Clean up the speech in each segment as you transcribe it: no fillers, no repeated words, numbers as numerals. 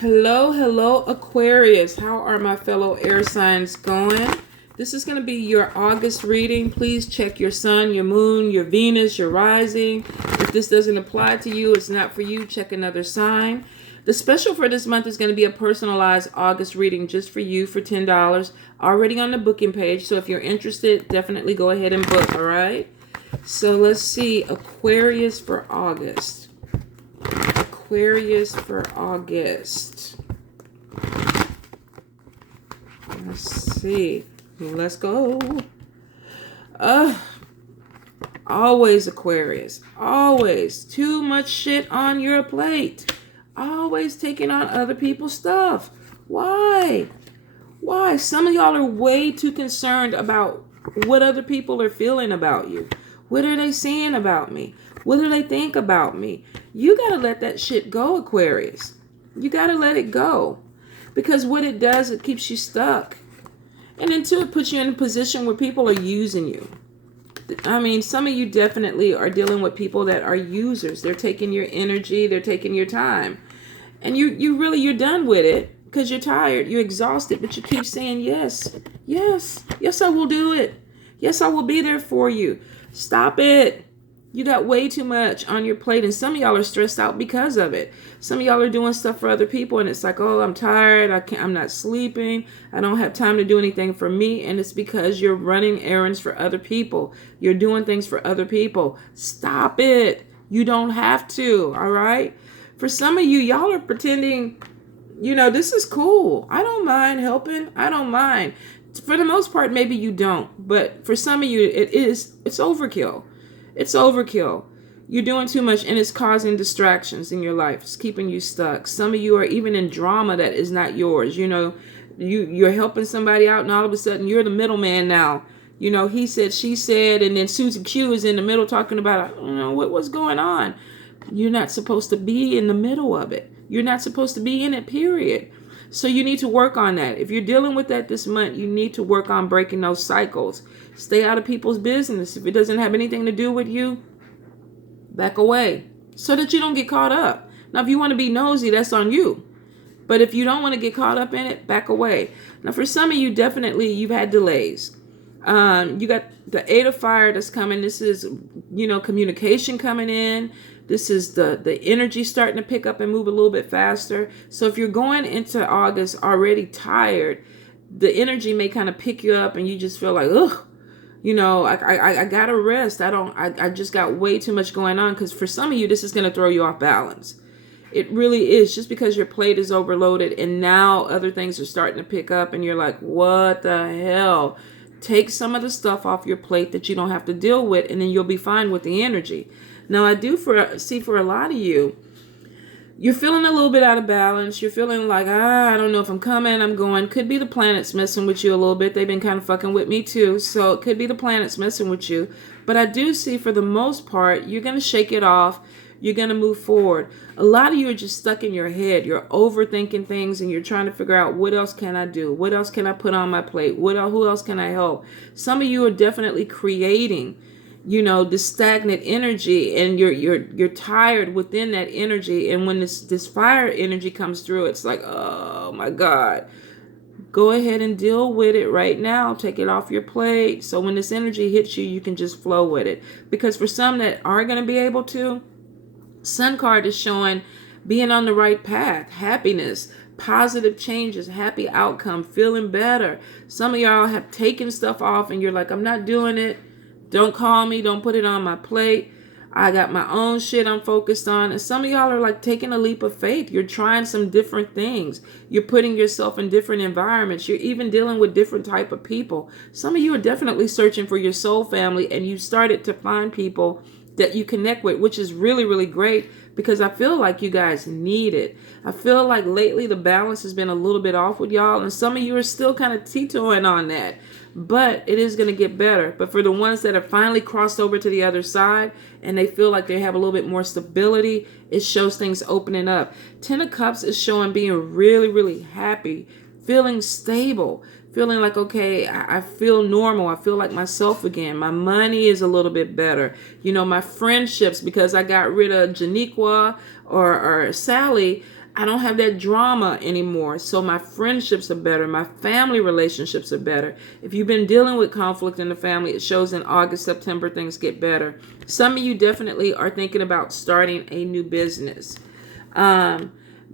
Hello, hello, Aquarius. How are my fellow air signs going? This is going to be your August reading. Please check your sun, your moon, your Venus, your rising. If this doesn't apply to you, it's not for you, check another sign. The special for this month is going to be a personalized August reading just for you for $10, already on the booking page. So if you're interested, definitely go ahead and book, all right? So let's see, Aquarius for August. Aquarius for August. Let's see. Let's go. Always Aquarius. Always too much shit on your plate. Always taking on other people's stuff. Why? Why? Some of y'all are way too concerned about what other people are feeling about you. What are they saying about me? What do they think about me? You got to let that shit go, Aquarius. You got to let it go. Because what it does, it keeps you stuck. And then two, it puts you in a position where people are using you. I mean, some of you definitely are dealing with people that are users. They're taking your energy. They're taking your time. And you're done with it because you're tired. You're exhausted. But you keep saying, yes, yes, yes, I will do it. Yes, I will be there for you. Stop it. You got way too much on your plate, and some of y'all are stressed out because of it. Some of y'all are doing stuff for other people, and it's like, oh, I'm tired. I'm not sleeping. I don't have time to do anything for me, and it's because you're running errands for other people. You're doing things for other people. Stop it. You don't have to, all right? For some of you, y'all are pretending, this is cool. I don't mind helping. I don't mind. For the most part, maybe you don't, but for some of you, it's overkill. It's overkill. You're doing too much, and it's causing distractions in your life. It's keeping you stuck. Some of you are even in drama that is not yours. You're helping somebody out, and all of a sudden you're the middleman now. He said, she said, and then Susie Q is in the middle talking about, what's going on. You're not supposed to be in the middle of it. You're not supposed to be in it, period. So you need to work on that. If you're dealing with that this month, you need to work on breaking those cycles. Stay out of people's business. If it doesn't have anything to do with you, back away so that you don't get caught up. Now, if you want to be nosy, that's on you. But if you don't want to get caught up in it, back away. Now, for some of you, definitely you've had delays. You got the Eight of Fire that's coming. This is, communication coming in. This is the energy starting to pick up and move a little bit faster. So if you're going into August already tired, the energy may kind of pick you up and you just feel like, ugh, I gotta rest. I just got way too much going on. Because for some of you, this is going to throw you off balance. It really is, just because your plate is overloaded and now other things are starting to pick up and you're like, what the hell? Take some of the stuff off your plate that you don't have to deal with, and then you'll be fine with the energy. Now, I do see for a lot of you, you're feeling a little bit out of balance. You're feeling like, I don't know if I'm coming, I'm going. Could be the planets messing with you a little bit. They've been kind of fucking with me too. So it could be the planets messing with you. But I do see for the most part, you're going to shake it off. You're going to move forward. A lot of you are just stuck in your head. You're overthinking things and you're trying to figure out, what else can I do? What else can I put on my plate? Who else can I help? Some of you are definitely creating, this stagnant energy, and you're tired within that energy. And when this fire energy comes through, it's like, oh my God. Go ahead and deal with it right now. Take it off your plate. So when this energy hits you, you can just flow with it. Because for some that are going to be able to, Sun card is showing being on the right path, happiness, positive changes, happy outcome, feeling better. Some of y'all have taken stuff off and you're like, I'm not doing it. Don't call me. Don't put it on my plate. I got my own shit I'm focused on. And some of y'all are like taking a leap of faith. You're trying some different things. You're putting yourself in different environments. You're even dealing with different type of people. Some of you are definitely searching for your soul family, and you started to find people that you connect with, which is really, really great, because I feel like you guys need it. I feel like lately the balance has been a little bit off with y'all, and some of you are still kind of teetering on that, but it is going to get better. But for the ones that have finally crossed over to the other side and they feel like they have a little bit more stability, it shows things opening up. Ten of Cups is showing being really, really happy, feeling stable, feeling like, okay, I feel normal. I feel like myself again. My money is a little bit better. My friendships, because I got rid of Janiqua or Sally, I don't have that drama anymore. So my friendships are better. My family relationships are better. If you've been dealing with conflict in the family, it shows in August, September, things get better. Some of you definitely are thinking about starting a new business.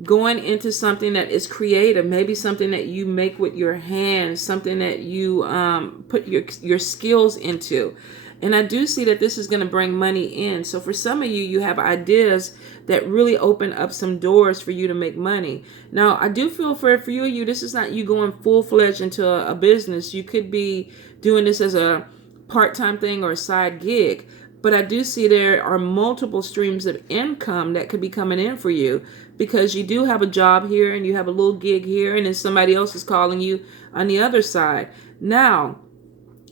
Going into something that is creative, maybe something that you make with your hands, something that you put your skills into. And I do see that this is going to bring money in. So for some of you, you have ideas that really open up some doors for you to make money. Now, I do feel for a few of you, this is not you going full-fledged into a business. You could be doing this as a part-time thing or a side gig. But I do see there are multiple streams of income that could be coming in for you, because you do have a job here and you have a little gig here, and then somebody else is calling you on the other side. Now,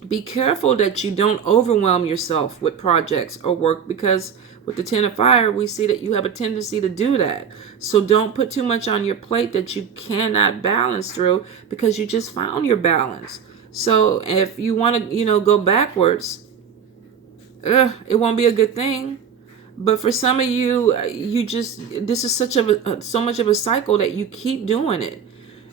be careful that you don't overwhelm yourself with projects or work, because with the 10 of fire, we see that you have a tendency to do that. So don't put too much on your plate that you cannot balance through, because you just found your balance. So if you want to, go backwards, it won't be a good thing. But for some of you, this is so much of a cycle that you keep doing it.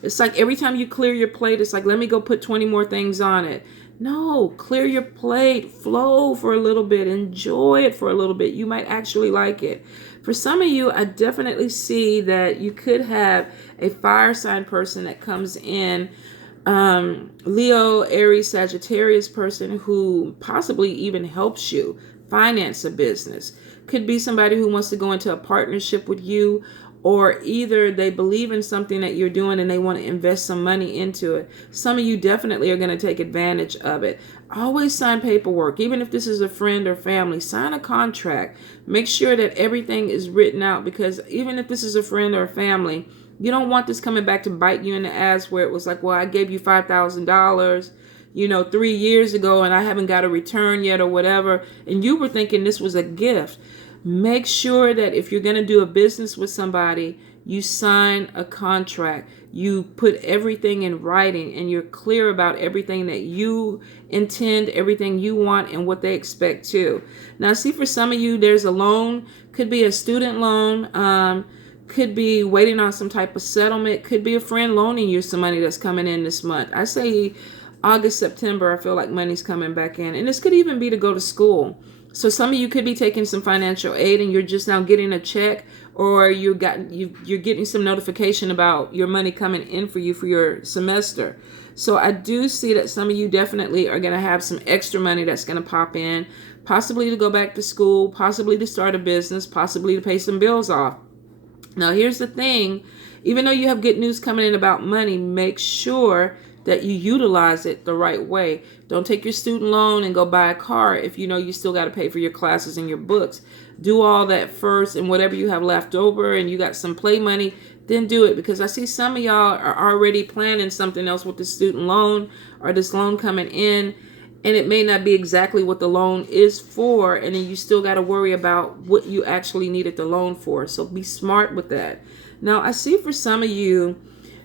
It's like every time you clear your plate, it's like, let me go put 20 more things on it. No, clear your plate, flow for a little bit, enjoy it for a little bit. You might actually like it. For some of you, I definitely see that you could have a fire sign person that comes in, Leo, Aries, Sagittarius person who possibly even helps you finance a business. Could be somebody who wants to go into a partnership with you, or either they believe in something that you're doing and they want to invest some money into it. Some of you definitely are going to take advantage of it. Always sign paperwork. Even if this is a friend or family, sign a contract. Make sure that everything is written out, because even if this is a friend or a family, you don't want this coming back to bite you in the ass, where it was like, well, I gave you $5,000, 3 years ago and I haven't got a return yet or whatever. And you were thinking this was a gift. Make sure that if you're going to do a business with somebody, you sign a contract. You put everything in writing and you're clear about everything that you intend, everything you want, and what they expect too. Now, see, for some of you, there's a loan. Could be a student loan. Could be waiting on some type of settlement. Could be a friend loaning you some money that's coming in this month. I say August, September, I feel like money's coming back in. And this could even be to go to school. So some of you could be taking some financial aid and you're just now getting a check, or you're getting some notification about your money coming in for you for your semester. So I do see that some of you definitely are going to have some extra money that's going to pop in, possibly to go back to school, possibly to start a business, possibly to pay some bills off. Now, here's the thing. Even though you have good news coming in about money, make sure that you utilize it the right way. Don't take your student loan and go buy a car if you know you still got to pay for your classes and your books. Do all that first, and whatever you have left over and you got some play money, then do it. Because I see some of y'all are already planning something else with the student loan or this loan coming in, and it may not be exactly what the loan is for, and then you still got to worry about what you actually needed the loan for. So be smart with that. Now, I see for some of you,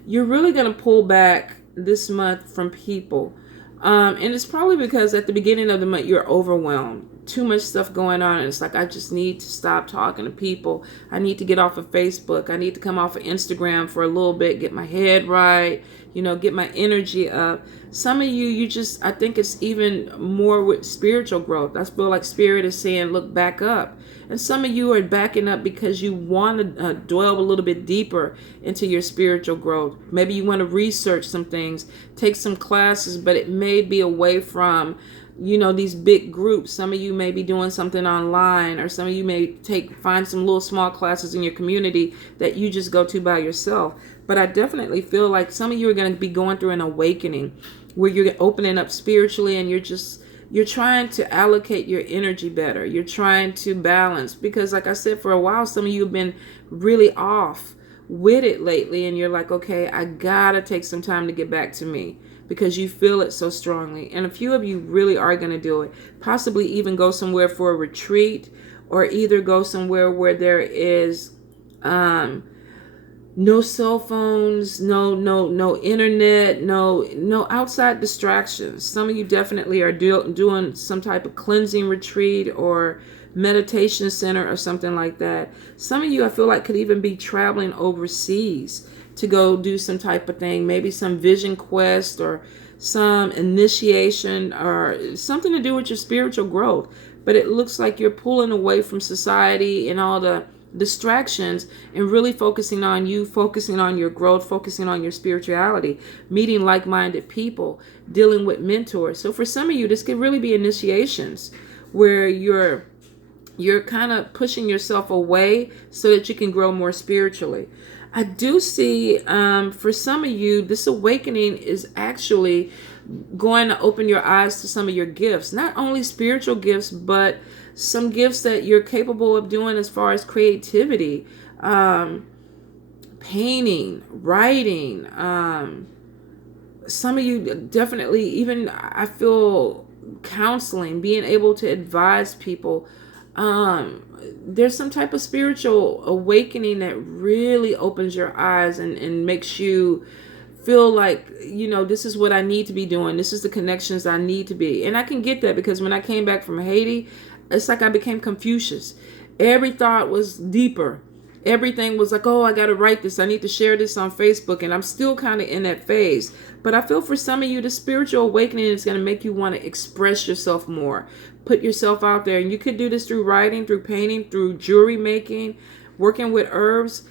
you're really going to pull back this month from people. And it's probably because at the beginning of the month, you're overwhelmed. Too much stuff going on. And it's like, I just need to stop talking to people. I need to get off of Facebook. I need to come off of Instagram for a little bit, get my head right, get my energy up. Some of you I think it's even more with spiritual growth. I feel like Spirit is saying, look back up. And some of you are backing up because you want to dwell a little bit deeper into your spiritual growth. Maybe you want to research some things, take some classes, but it may be away from, these big groups. Some of you may be doing something online, or some of you may find some little small classes in your community that you just go to by yourself. But I definitely feel like some of you are going to be going through an awakening where you're opening up spiritually, and you're trying to allocate your energy better. You're trying to balance, because like I said, for a while, some of you have been really off with it lately, and you're like, okay, I gotta take some time to get back to me, because you feel it so strongly. And a few of you really are going to do it. Possibly even go somewhere for a retreat, or either go somewhere where there is no cell phones, no internet, no outside distractions. Some of you definitely are doing some type of cleansing retreat, or meditation center or something like that. Some of you, I feel like, could even be traveling overseas to go do some type of thing, maybe some vision quest or some initiation or something to do with your spiritual growth. But it looks like you're pulling away from society and all the distractions and really focusing on you, focusing on your growth, focusing on your spirituality, meeting like-minded people, dealing with mentors. So for some of you, this could really be initiations where you're kind of pushing yourself away so that you can grow more spiritually. I do see for some of you, this awakening is actually going to open your eyes to some of your gifts, not only spiritual gifts, but some gifts that you're capable of doing as far as creativity, painting, writing. Some of you definitely, even I feel counseling, being able to advise people. There's some type of spiritual awakening that really opens your eyes and makes you feel like, this is what I need to be doing. This is the connections I need to be. And I can get that because when I came back from Haiti, it's like I became Confucius. Every thought was deeper. Everything was like, oh, I got to write this. I need to share this on Facebook. And I'm still kind of in that phase. But I feel for some of you, the spiritual awakening is going to make you want to express yourself more. Put yourself out there. And you could do this through writing, through painting, through jewelry making, working with herbs.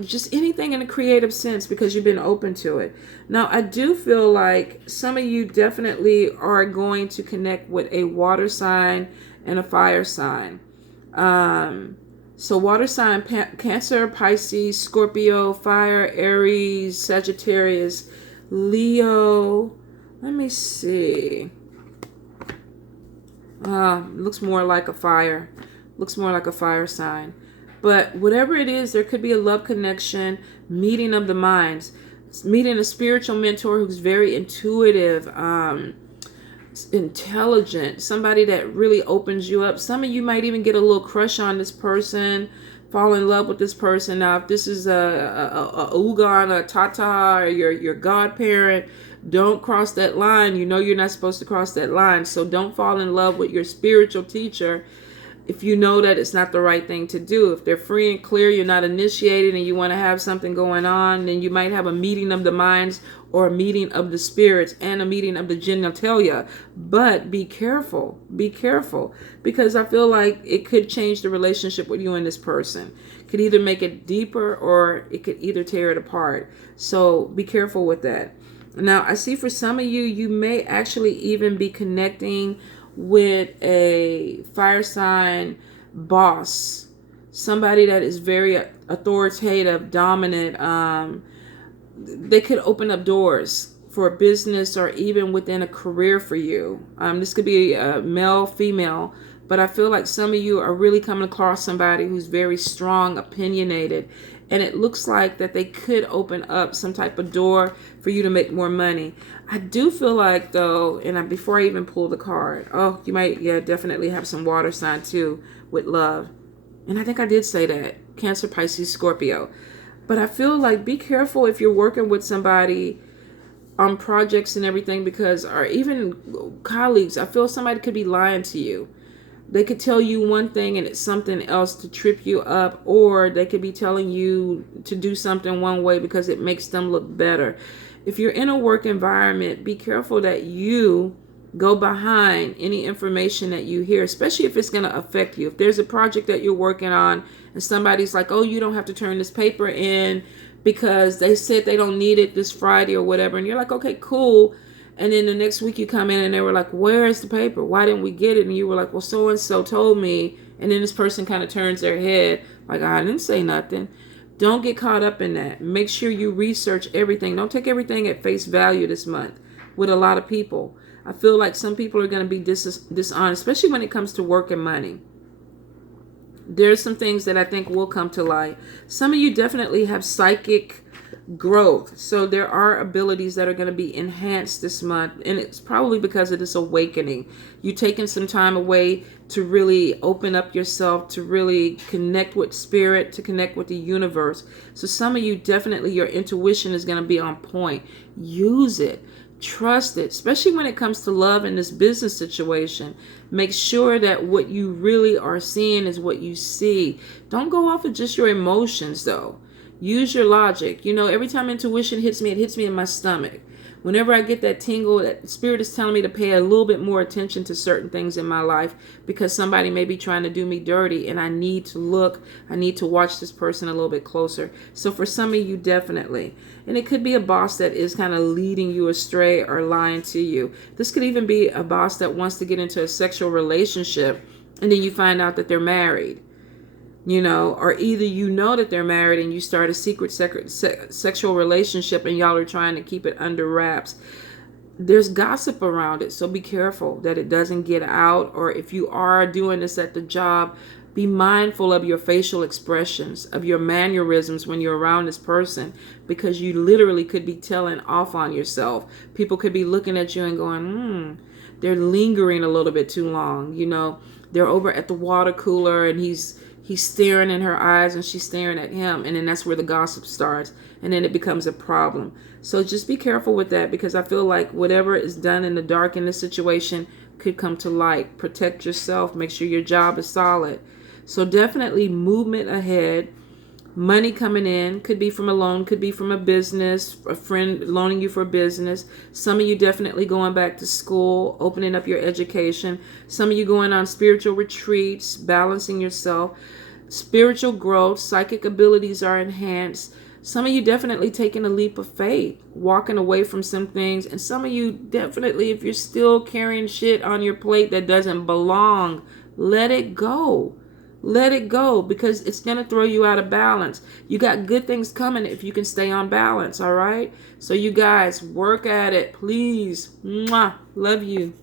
Just anything in a creative sense because you've been open to it. Now, I do feel like some of you definitely are going to connect with a water sign and a fire sign. So water sign, Cancer, Pisces, Scorpio, fire, Aries, Sagittarius, Leo. Let me see. Looks more like a fire. Looks more like a fire sign. But whatever it is, there could be a love connection, meeting of the minds, meeting a spiritual mentor who's very intuitive, intelligent, somebody that really opens you up. Some of you might even get a little crush on this person, fall in love with this person. Now, if this is a Ugan, a Tata, or your godparent, don't cross that line. You're not supposed to cross that line. So don't fall in love with your spiritual teacher if you know that it's not the right thing to do. If they're free and clear, you're not initiated, and you want to have something going on, then you might have a meeting of the minds or a meeting of the spirits and a meeting of the genitalia. But be careful, because I feel like it could change the relationship with you and this person. It could either make it deeper or it could either tear it apart. So be careful with that. Now, I see for some of you, you may actually even be connecting with a fire sign boss, somebody that is very authoritative, dominant. They could open up doors for a business or even within a career for you. This could be a male, female, but I feel like some of you are really coming across somebody who's very strong, opinionated, and it looks like that they could open up some type of door for you to make more money. I do feel like, though, and before I even pull the card, you might, definitely have some water sign too with love. And I think I did say that, Cancer, Pisces, Scorpio. But I feel like be careful if you're working with somebody on projects and everything, or even colleagues. I feel somebody could be lying to you. They could tell you one thing and it's something else to trip you up, or they could be telling you to do something one way because it makes them look better. If you're in a work environment, be careful that you go behind any information that you hear, especially if it's going to affect you. If there's a project that you're working on and somebody's like, oh, you don't have to turn this paper in because they said they don't need it this Friday or whatever. And you're like, okay, cool. And then the next week you come in and they were like, where is the paper? Why didn't we get it? And you were like, well, so-and-so told me. And then this person kind of turns their head like, I didn't say nothing. Don't get caught up in that. Make sure you research everything. Don't take everything at face value this month with a lot of people. I feel like some people are going to be dishonest, especially when it comes to work and money. There's some things that I think will come to light. Some of you definitely have psychic growth. So there are abilities that are going to be enhanced this month. And it's probably because of this awakening. You're taking some time away to really open up yourself, to really connect with spirit, to connect with the universe. So some of you definitely, your intuition is going to be on point. Use it. Trust it, especially when it comes to love in this business situation. Make sure that what you really are seeing is what you see. Don't go off of just your emotions, though. Use your logic. You know, every time intuition hits me, it hits me in my stomach. Whenever I get that tingle, that spirit is telling me to pay a little bit more attention to certain things in my life because somebody may be trying to do me dirty and I need to look, I need to watch this person a little bit closer. So for some of you, definitely. And it could be a boss that is kind of leading you astray or lying to you. This could even be a boss that wants to get into a sexual relationship and then you find out that they're married. You know, or either you know that they're married and you start a secret sexual relationship and y'all are trying to keep it under wraps. There's gossip around it, so be careful that it doesn't get out. Or if you are doing this at the job, be mindful of your facial expressions, of your mannerisms when you're around this person, because you literally could be telling off on yourself. People could be looking at you and going, they're lingering a little bit too long. You know, they're over at the water cooler and he's staring in her eyes and she's staring at him. And then that's where the gossip starts. And then it becomes a problem. So just be careful with that, because I feel like whatever is done in the dark in this situation could come to light. Protect yourself. Make sure your job is solid. So definitely movement ahead. Money coming in, could be from a loan, could be from a business, a friend loaning you for business. Some of you definitely going back to school, opening up your education. Some of you going on spiritual retreats, balancing yourself. Spiritual growth, psychic abilities are enhanced. Some of you definitely taking a leap of faith, walking away from some things. And some of you definitely, if you're still carrying shit on your plate that doesn't belong, let it go. Let it go, because it's going to throw you out of balance. You got good things coming if you can stay on balance, all right? So you guys, work at it, please. Mwah. Love you.